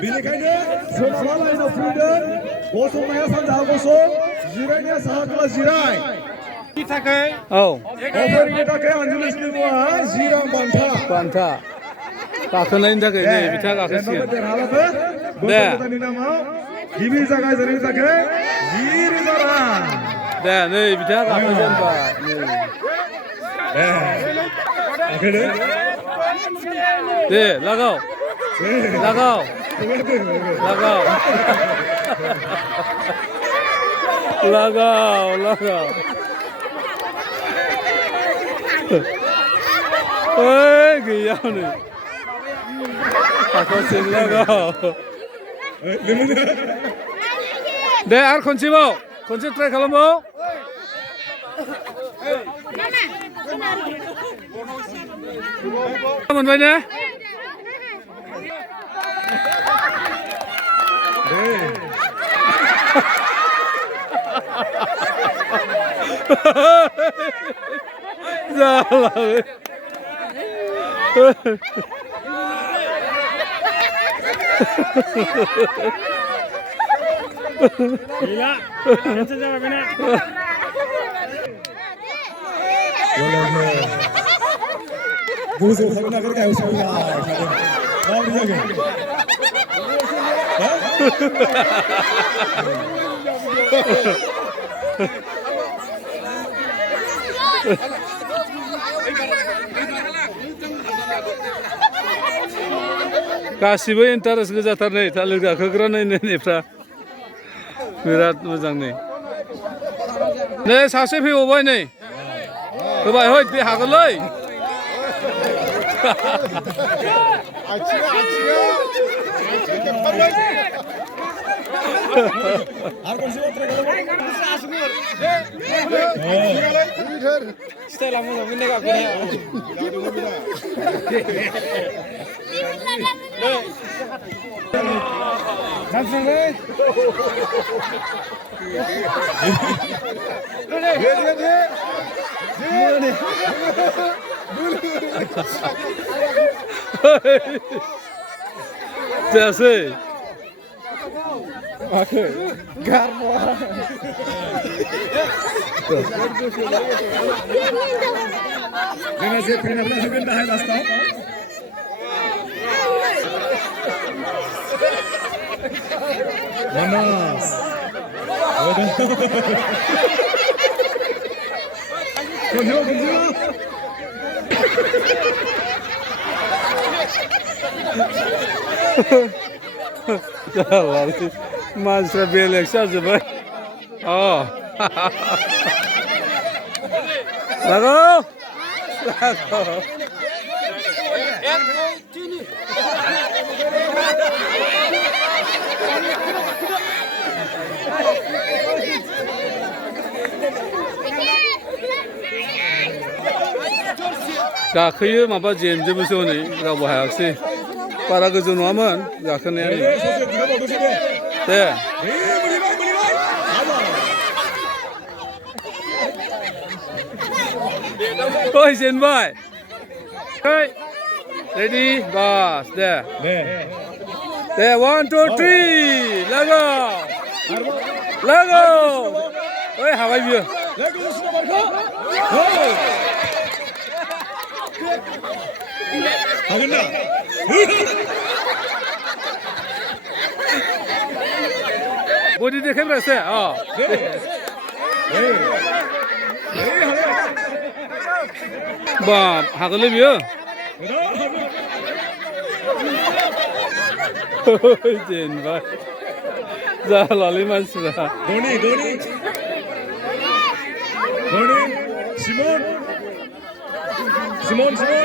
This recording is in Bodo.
बेनिखायनो सोनाबहा लाइनाव फैदों गसंनाया सानजाहा गसं जिरायनाया साहा खोला जिराय अफारिनि थाखाय आनजुलिसनि मुङा 10 रां बान्था गाखोनायनि थाखाय नै बिथाङा गाखोसिगोन देरहाब्लाबो बोसोर गोदाननि नामाव गिबि जागायजेननायनि थाखाय 10,000 रां दे नै बिथाङा गाखोजेनबाय दे लागाव ओइ गैया हनै हाखरसिम लागाव दे आरो खनसेबाव खनसे ट्राइ खालामबाव मोनबाय ने जालालै gila cancel jangan benar गोजौ थांनो नागिर गाहायाव सौलाय माबोरै जागोन गासिबो इन्टारेस्ट गोजाथार नै थालिर गाखोग्रा नायनायफ्रा बिराद मोजां नै सासे फैबावबाय नै होबाय हय बे हागोनलै style moजां मोननाय गाखोनाया जायासै garmo जोङो जे फैनानै होगोन दाहाय लास्टआव मानास मानसिफ्रा बेलेग जाजोब्बाय लागाव गाखोयो माबा जेनजोबोसो हनै रावबो हायाखिसै बारा गोजौ नङामोन गाखोनाया दे ओइ जेनबाय रेडि बास दे 1 2 3 लागाव ओइ हाबाय बियो हागोन ना बडि देखायब्रासो बाप हागोनलै बियो जेनबाय जालालै मानसिफ्रा धोनी सिमोन